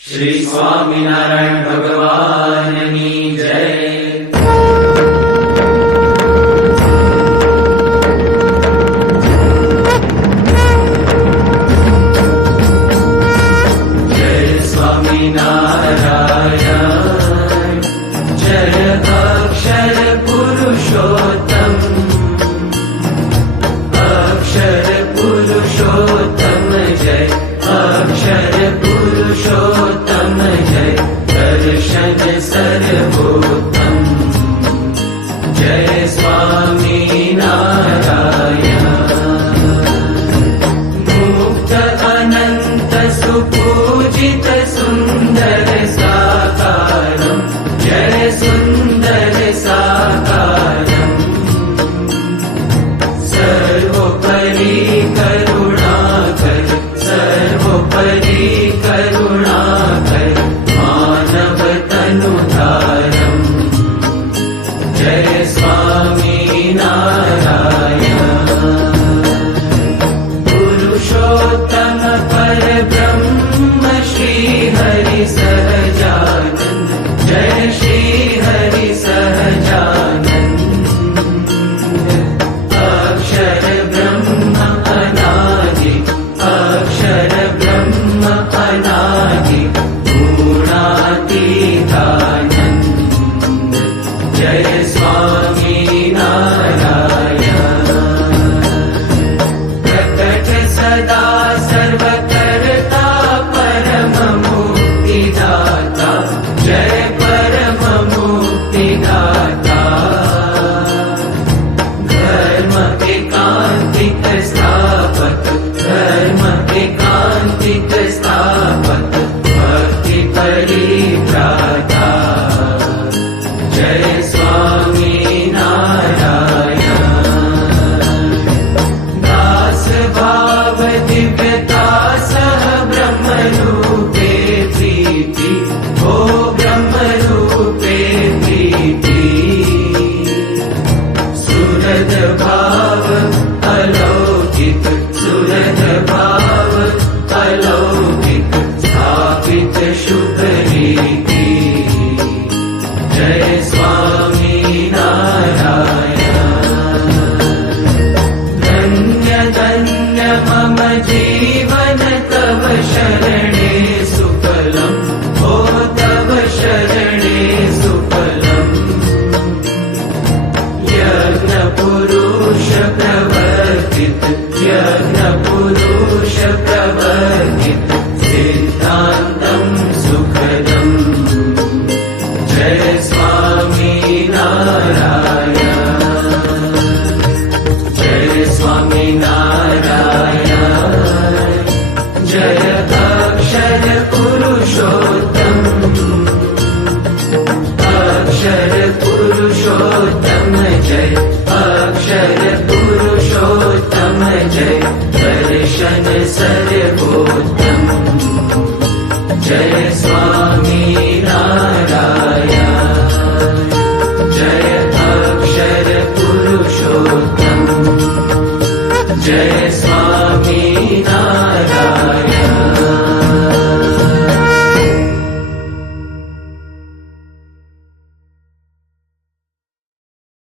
श्री स्वामिनारायण भगवाननी जय। जय स्वामिनारायण जय अक्षर पुरुषोत्तम, अक्षर पुरुषोत्तम जय, अक्षर पुरुषोत्तम जय, दर्शन सर्वोत्तम जय स्वामिनारायण। मुक्त अनंत सुपूजित सुंदर साकारं जय सुंदर साकारं, सर्वोपरि करुणाकर, सर्वोपरि करुणाकर, मानव तनुधारं जय स्वामिनारायण। पुरुषोत्तम परब्रह्म श्री हरि सहजानंद जय, श्री हरि सहजानंद, अक्षर ब्रह्म अनादि, अक्षर ब्रह्म अनादि, गुणातीतानंद जय स्वामिनारायण। प्रकट सदा सर्वकर्ता परम मुक्तिदाता जय, परम मुक्तिदाता, धर्म एकांतिक स्थापक, धर्म एकांतिक स्थापक, भक्ति परित्राता जय स्वामिनारायण। दास भाव दिव्यता सह ब्रह्म रूपे प्रीति, ओ ब्रह्म रूपे प्रीति, सुरद भाव अलौकिक, सुरद भाव अलौकिक, स्थापित शुभ रीति जय स्वामिनारायण। धन्य धन्य मम जीवन तव शरणे सुफलम्, ओ तव शरणे सुफलम्, यज्ञ पुरुष प्रवर्तित, यज्ञ पुरुष प्रवर्तित, सिद्धान्तं सुखदम् जय स्वामिनारायण। जय स्वामिनारायण जय अक्षर पुरुषोत्तम, अक्षर पुरुषोत्तम जय, अक्षर पुरुषोत्तम जय, दर्शन सर्वोत्तम जय स्वामी।